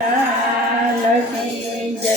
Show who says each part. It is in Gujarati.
Speaker 1: લાલની જય